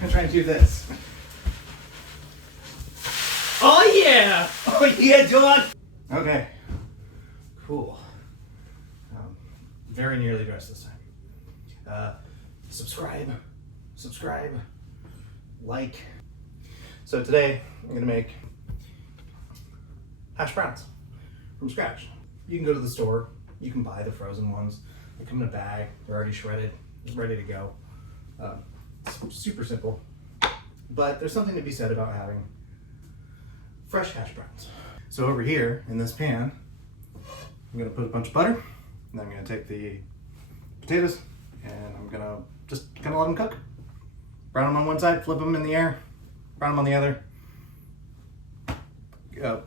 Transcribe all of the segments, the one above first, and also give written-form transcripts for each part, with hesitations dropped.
gonna try and do this. Oh yeah! Oh yeah, John! Okay. Cool. Very nearly dressed this time. Subscribe, like. So today, I'm gonna make hash browns from scratch. You can go to the store, you can buy the frozen ones. They come in a bag, they're already shredded, ready to go. It's super simple, but there's something to be said about having fresh hash browns. So over here in this pan, I'm gonna put a bunch of butter, and then I'm gonna take the potatoes, and I'm gonna just kind of let them cook. Brown them on one side, flip them in the air, brown them on the other.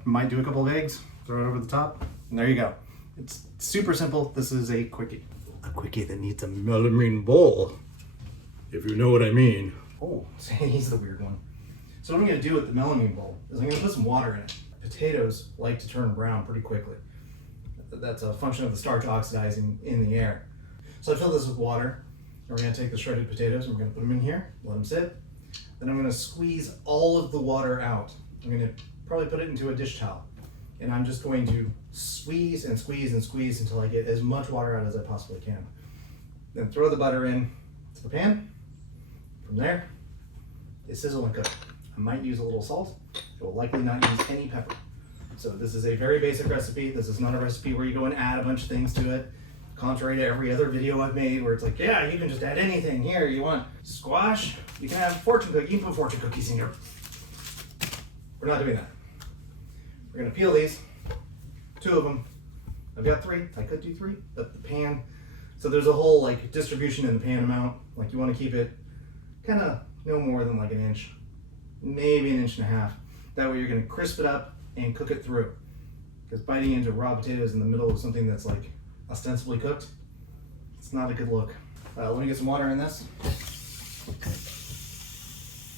Might do a couple of eggs, throw it over the top, and there you go. It's super simple. This is a quickie. A quickie that needs a melamine bowl, if you know what I mean. Oh, he's the weird one. So what I'm gonna do with the melamine bowl is I'm gonna put some water in it. Potatoes like to turn brown pretty quickly. That's a function of the starch oxidizing in the air. So I fill this with water, and we're gonna take the shredded potatoes and we're gonna put them in here, let them sit. Then I'm gonna squeeze all of the water out. I'm gonna probably put it into a dish towel. And I'm just going to squeeze and squeeze and squeeze until I get as much water out as I possibly can. Then throw the butter in to the pan. From there, it's sizzle and cook. I might use a little salt. I will likely not use any pepper. So this is a very basic recipe. This is not a recipe where you go and add a bunch of things to it. Contrary to every other video I've made where it's like, yeah, you can just add anything. Here, you want squash? You can have fortune cookie. You can put fortune cookies in here. We're not doing that. We're gonna peel these, 2 of them. I've got 3, I could do 3, but the pan, so there's a whole like distribution in the pan amount. Like you wanna keep it kind of no more than like an inch, maybe an inch and a half. That way you're gonna crisp it up and cook it through. Because biting into raw potatoes in the middle of something that's like ostensibly cooked, it's not a good look. Let me get some water in this.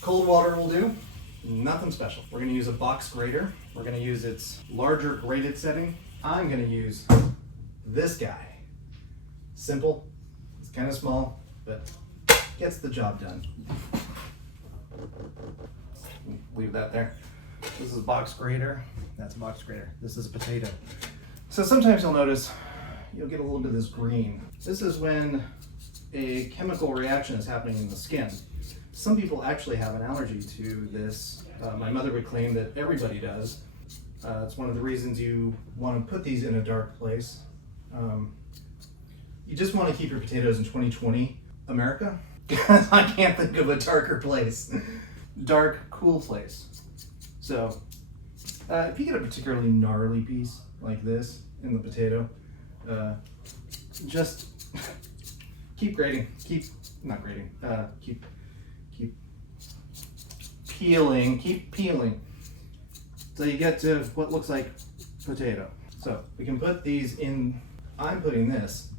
Cold water will do. Nothing special. We're going to use a box grater. We're going to use its larger grated setting. I'm going to use this guy. Simple. It's kind of small, but gets the job done. Leave that there. This is a box grater. That's a box grater. This is a potato. So sometimes you'll notice you'll get a little bit of this green. This is when a chemical reaction is happening in the skin. Some people actually have an allergy to this. My mother would claim that everybody does. It's one of the reasons you want to put these in a dark place. You just want to keep your potatoes in 2020 America, because I can't think of a darker place. Dark, cool place. So if you get a particularly gnarly piece like this in the potato, just keep grating, keep peeling till you get to what looks like potato. So we can put these in. I'm putting this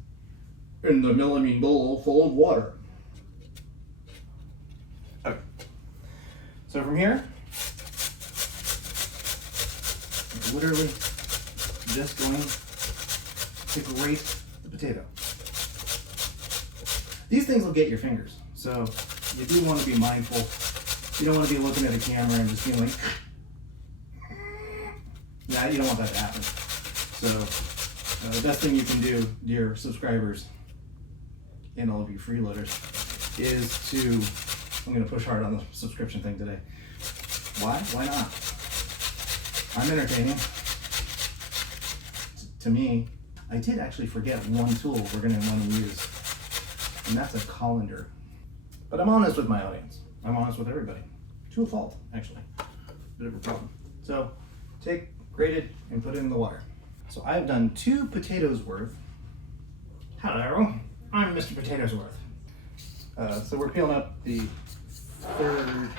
in the melamine bowl full of water. Okay. So from here, I'm literally just going to grate the potato. These things will get your fingers, so you do want to be mindful. You don't want to be looking at a camera and just being like, nah, you don't want that to happen. So the best thing you can do, dear subscribers and all of you freeloaders, is to, I'm going to push hard on the subscription thing today. Why? Why not? I'm entertaining. To me, I did actually forget one tool we're going to want to use, and that's a colander. But I'm honest with my audience. I'm honest with everybody. To a fault, actually. Bit of a problem. So, take, grate it, and put it in the water. So I've done 2 potatoes worth. Hello, I'm Mr. Potatoes worth. So we're peeling up the third.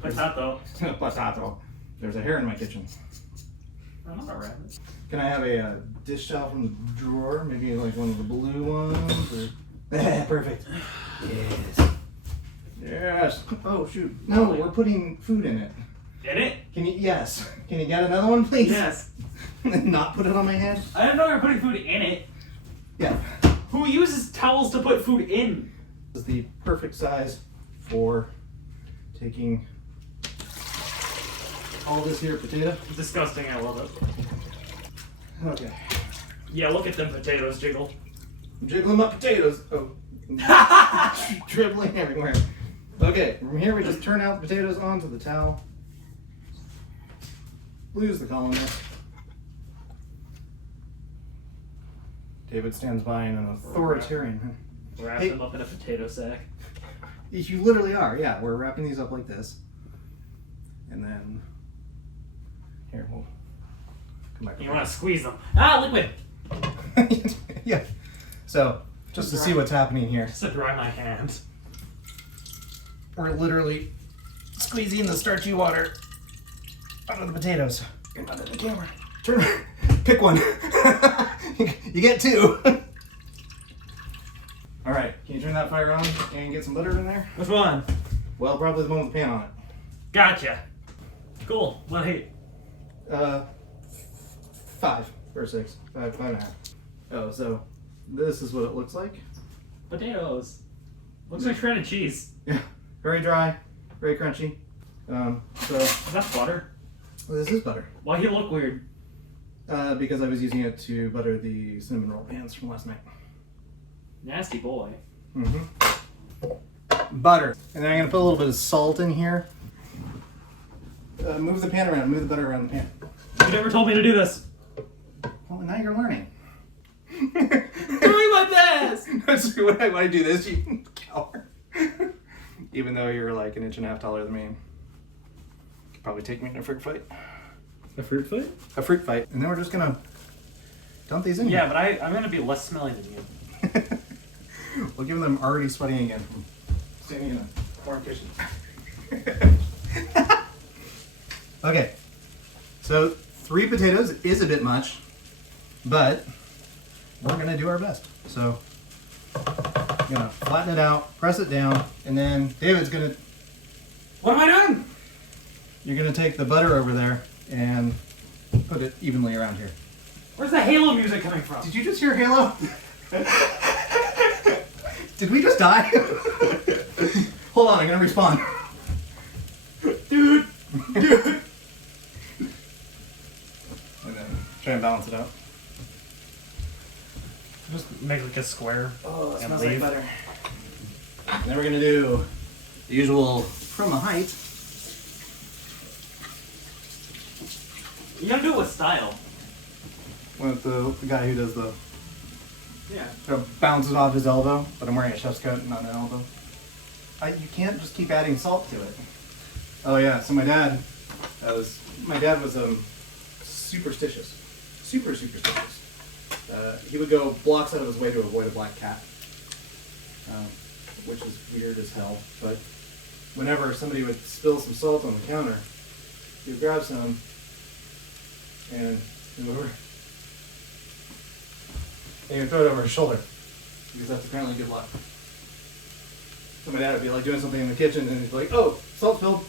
Potato. There's a hair in my kitchen. I'm not rabbit. Can I have a dish towel from the drawer? Maybe like one of the blue ones? Or... Perfect. Yes. Yes. Oh shoot. No, we're putting food in it. In it? Can you? Yes. Can you get another one, please? Yes. Not put it on my head? I didn't know you were putting food in it. Yeah. Who uses towels to put food in? This is the perfect size for taking all this here potato. Disgusting, I love it. Okay. Yeah, look at them potatoes jiggle. Jiggling my potatoes. Oh. Dribbling everywhere. Okay, from here we just turn out the potatoes onto the towel. Lose the columnist. David stands by in an authoritarian. Wrap Hey. them up in a potato sack. You literally are, yeah. We're wrapping these up like this. And then, here, we'll come back. You want to squeeze them. Ah, liquid! Yeah. So, just to see what's happening here. Just to dry my hands. We're literally squeezing the starchy water out of the potatoes. You're not in the camera. Turn. Pick one. You get two. All right. Can you turn that fire on and get some butter in there? Which one? Well, probably the one with the pan on it. Gotcha. Cool. What heat? 5 or 6. 5.5. Oh, so this is what it looks like. Potatoes. Looks like shredded cheese. Yeah. Very dry. Very crunchy. So Is that butter? this is butter. Why you look weird? Because I was using it to butter the cinnamon roll pans from last night. Nasty boy. Butter. And then I'm going to put a little bit of salt in here. Move the pan around. Move the butter around the pan. You never told me to do this. Well, now you're learning. Doing my best! So when I do this, you cower. Even though you're like 1.5 inches taller than me. You could probably take me in a fruit fight. A fruit fight? A fruit fight. And then we're just going to dump these in Yeah, here. but I'm going to be less smelly than you. Well, given them already sweating again from standing in a foreign kitchen. Okay, so 3 potatoes is a bit much, but we're gonna do our best. So, I'm gonna flatten it out, press it down, and then David's gonna, What am I doing? you're gonna take the butter over there and put it evenly around here. Where's the Halo music coming from? Did you just hear Halo? Did we just die? Hold on, I'm gonna respawn. Dude. And then try and balance it out. Just make like a square. Oh, it and smells leave. like butter. And then we're gonna do the usual from a height. You gotta do it with style. With the guy who does the Yeah. bounces off his elbow, but I'm wearing a chef's coat, not an elbow. You can't just keep adding salt to it. Oh yeah, so my dad was superstitious, super superstitious. He would go blocks out of his way to avoid a black cat, which is weird as hell. But whenever somebody would spill some salt on the counter, he would grab some and he would throw it over his shoulder, because that's apparently good luck. So my dad would be like doing something in the kitchen and he'd be like, "Oh, salt spilled."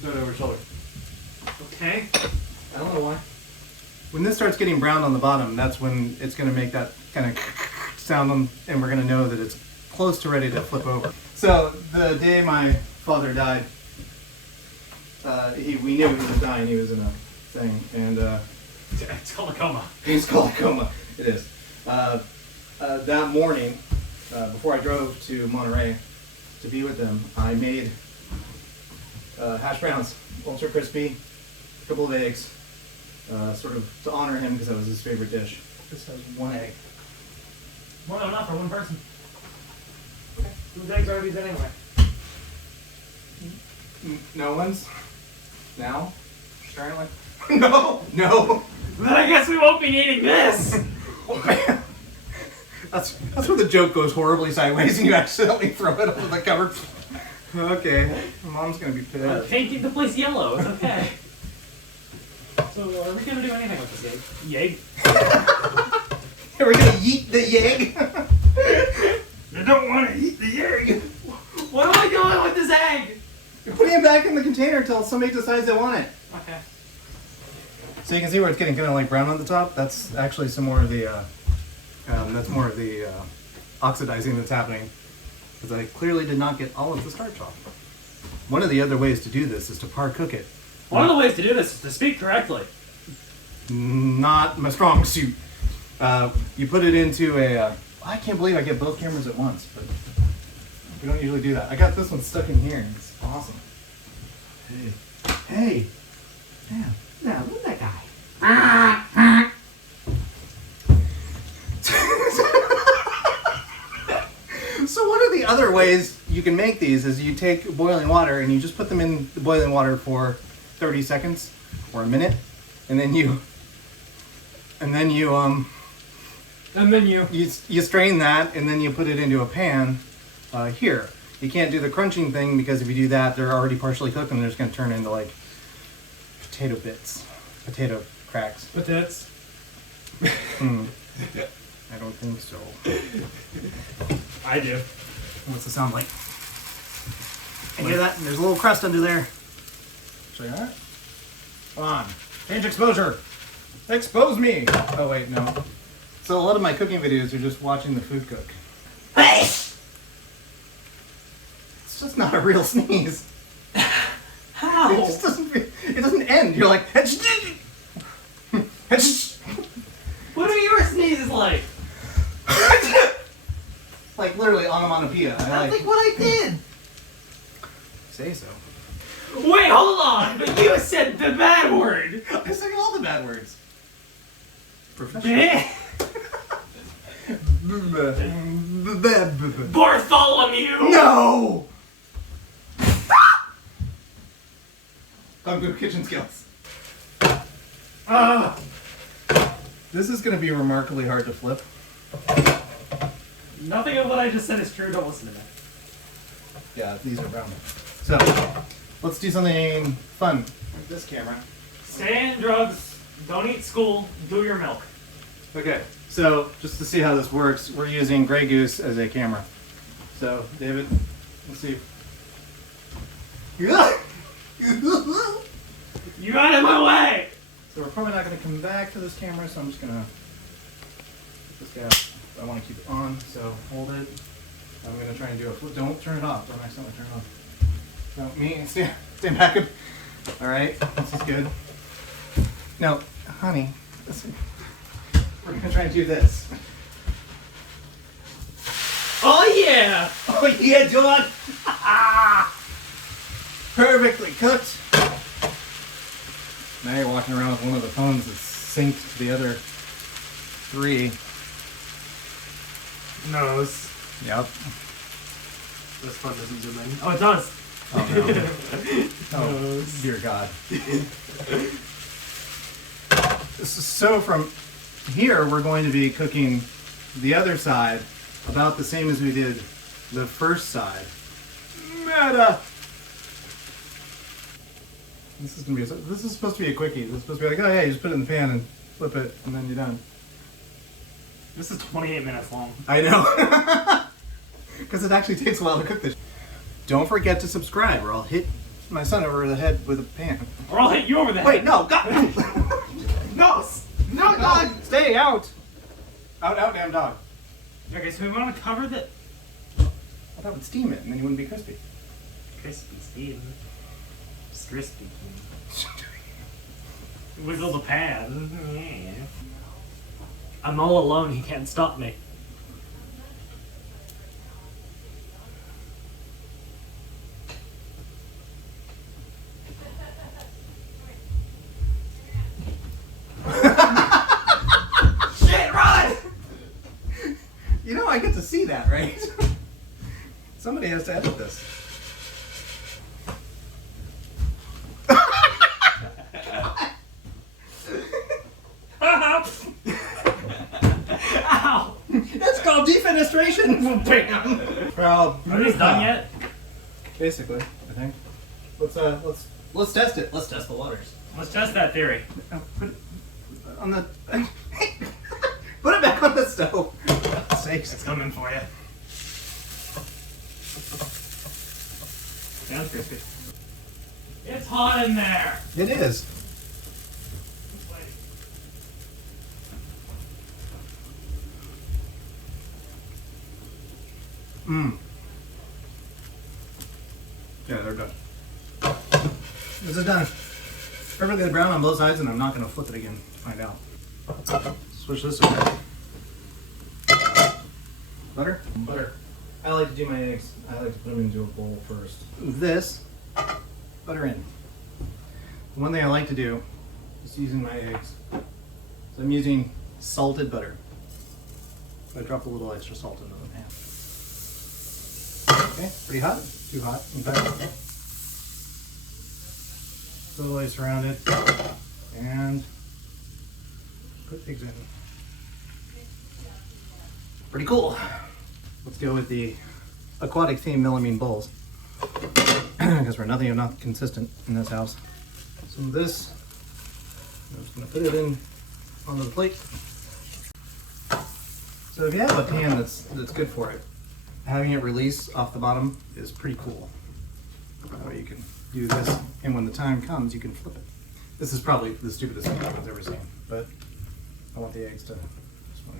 Throw it over his shoulder. Okay. I don't know why. When this starts getting brown on the bottom, that's when it's going to make that kind of sound, and we're going to know that it's close to ready to flip over. So the day my father died, we knew he was dying. He was in a thing, and It's called a coma. he's called a coma. It is. That morning, before I drove to Monterey to be with them, I made hash browns, ultra crispy, a couple of eggs, sort of to honor him because that was his favorite dish. This has 1 egg. More than enough for one person. Whose eggs are these anyway? No one's? Now? Currently? No! Then I guess we won't be needing this! That's where the joke goes horribly sideways and you accidentally throw it over the cover. Okay, Mom's gonna be I'm pissed. painting the place yellow, it's okay. So are we gonna do anything with this egg? Yeg? Are we gonna yeet the yegg? You don't want to eat the egg! What am I doing with this egg? You're putting it back in the container until somebody decides they want it. Okay. So you can see where it's getting kind of like brown on the top. That's actually some more of the, oxidizing that's happening because I clearly did not get all of the starch off. One of the other ways to do this is to par cook it. One of the ways to do this is to speak correctly. Not my strong suit. You put it into a... I can't believe I get both cameras at once, but we don't usually do that. I got this one stuck in here, and it's awesome. Hey! Yeah, look at that guy. So one of the other ways you can make these is you take boiling water and you just put them in the boiling water for 30 seconds or a minute, and then you strain that, and then you put it into a pan here. You can't do the crunching thing because if you do that, they're already partially cooked and they're just going to turn into like potato bits, potato cracks. Potatoes. I don't think so. I do. What's it sound like? You hear that? There's a little crust under there. Show you that? Come on. Change exposure. Expose me. Oh wait, no. So a lot of my cooking videos are just watching the food cook. It's just not a real sneeze. How? It just doesn't end. You're like What are your sneezes like? like literally onomatopoeia. I think what I did. Say so. Wait, hold on. But you said the bad word. I say all the bad words. Professional. Bleh. Bartholomew. No! Kung Fu kitchen skills. This is going to be remarkably hard to flip. Nothing of what I just said is true. Don't listen to me. Yeah, these are round. So, let's do something fun with this camera. Stay in drugs. Don't eat school. Do your milk. Okay, so just to see how this works, we're using Grey Goose as a camera. So, David, let's see. You got in my way. So we're probably not going to come back to this camera, so I'm just going to put this guy up. I want to keep it on, so hold it. I'm going to try and do a flip. Don't turn it off. Don't accidentally turn it off. No, me, stay back. All right, this is good. Now, honey, listen. We're going to try and do this. Oh yeah! Oh yeah, John! Perfectly cooked. Now you're walking around with one of the phones that's synced to the other three. Nose. Yep. This phone doesn't zoom in. Oh, it does. Oh no. Oh, dear God. So from here, we're going to be cooking the other side about the same as we did the first side. Meta! This is supposed to be a quickie. This is supposed to be like, oh yeah, you just put it in the pan and flip it, and then you're done. This is 28 minutes long. I know. Because it actually takes a while to cook this. Don't forget to subscribe, or I'll hit my son over the head with a pan. Or I'll hit you over the head. Wait, no, God! No! No, dog! Stay out! Out, damn dog. Okay, so we want to cover the... I thought it would steam it, and then you wouldn't be crispy. Crispy Steven. Just crispy. Wiggle the pan. Yeah. I'm all alone, he can't stop me. Shit, run! You know I get to see that, right? Somebody has to edit this. Ow! That's called defenestration. Bam. Proud. Are you done yet? Basically, I think. Let's test it. Let's test the waters. Let's test that theory. Put it on the. Put it back on the stove. For God's sakes, It's coming for you. Sounds crispy. It's hot in there. It is. Mmm. Yeah, they're done. This is done. Perfectly brown on both sides, and I'm not going to flip it again to find out. Switch this over. Butter? Butter. I like to do my eggs. I like to put them into a bowl first. This, butter in. One thing I like to do is using my eggs. So I'm using salted butter. So I drop a little extra salt into the pan. Okay, pretty hot. Too hot, in fact. Slowly surround it and put eggs in. Pretty cool. Let's go with the aquatic theme melamine bowls because we're nothing if not consistent in this house. So this, I'm just gonna put it in onto the plate. So if you have a pan that's good for it, having it release off the bottom is pretty cool. That way you can do this, and when the time comes, you can flip it. This is probably the stupidest thing I've ever seen, but I want the eggs to.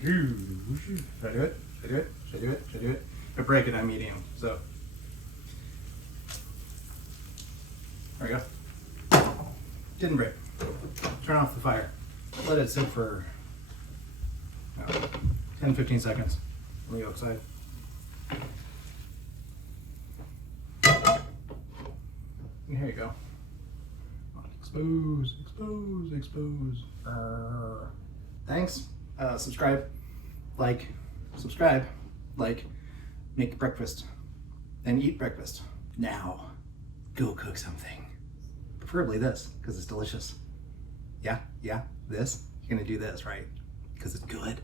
Should I do it? Should I do it? Should I do it? Should I do it? If I break it, I'm eating them. So there we go. Didn't break. Turn off the fire. Let it sit for 10-15 seconds on the yolk side. And here you go. Expose, expose, expose. Thanks. Subscribe, like, make breakfast, then eat breakfast. Now, go cook something. Preferably this, because it's delicious. Yeah, this. You're gonna do this, right? Because it's good.